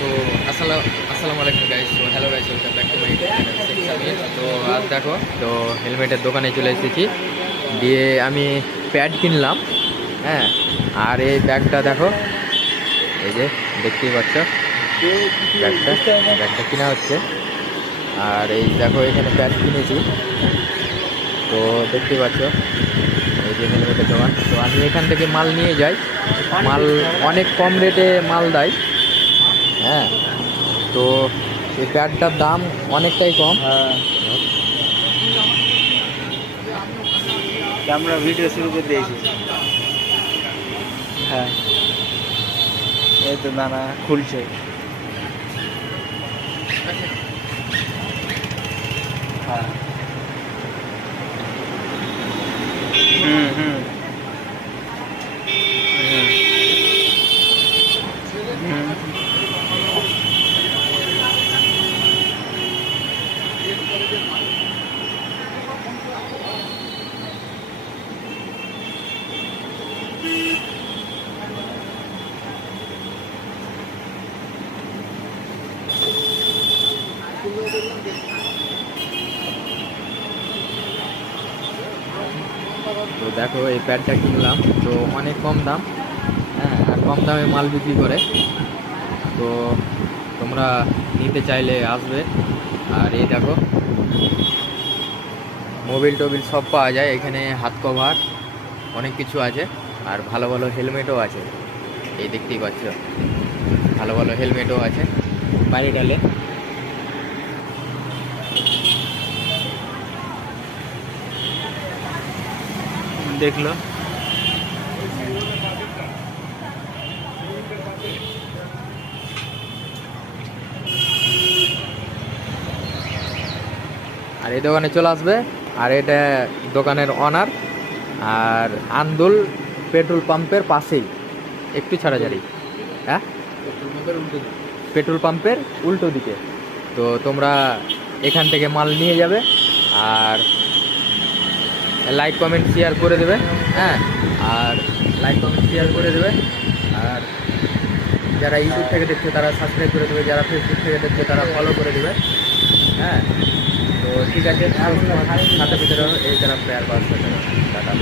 So আসসালামু আলাইকুম guys. So hello guys, welcome back to my channel. তো আজ দেখো, তো হেলমেটের দোকানে চলে এসেছি, দিয়ে আমি প্যাড কিনলাম। হ্যাঁ, আর এই ব্যাগটা দেখো, এই যে দেখতেই পাচ্ছ, ব্যাগটা কিনা হচ্ছে। আর এই দেখো এখানে প্যাড কিনেছি, তো দেখতেই পাচ্ছ এই যে হেলমেটের দোকান। তো আমি এখান থেকে মাল নিয়ে যাই, মাল অনেক কম রেটে মাল দেয়। হ্যাঁ, তো এই প্যাডটার দাম অনেকটাই কম। আমরা ভিডিও শুরু করে দিয়েছি। হ্যাঁ, এই তো নানা খুলছে। হ্যাঁ, হুম হুম হুম তো দেখো এই প্যাডটা কিনলাম, তো অনেক কম দাম। হ্যাঁ, আর কম দামে মাল বিক্রি করে। তো তোমরা নিতে চাইলে আসবে। আর এই দেখো মোবিল টোবিল সব পাওয়া যায় এখানে, হাত কভার অনেক কিছু আছে। আর ভালো ভালো হেলমেটও আছে, এই দেখতেই পাচ্ছ, ভালো ভালো হেলমেটও আছে বাইরে ডালে। দেখলো। আর এই দোকানে চলে আসবে। আর এটা দোকানের অনার, আর আন্দোল পেট্রোল পাম্পের পাশেই, একটু ছাড়াছাড়ি। হ্যাঁ, পেট্রোল পাম্পের উল্টো দিকে। তো তোমরা এখান থেকে মাল নিয়ে যাবে, আর লাইক কমেন্ট শেয়ার করে দেবে। হ্যাঁ, আর লাইক কমেন্ট শেয়ার করে দেবে। আর যারা ইউটিউব থেকে দেখছে তারা সাবস্ক্রাইব করে দেবে, যারা ফেসবুক থেকে দেখছে তারা ফলো করে দেবে। হ্যাঁ, তো ঠিক আছে, সাথে ভিতরে এই যারা প্লেয়ার পাস টাটা।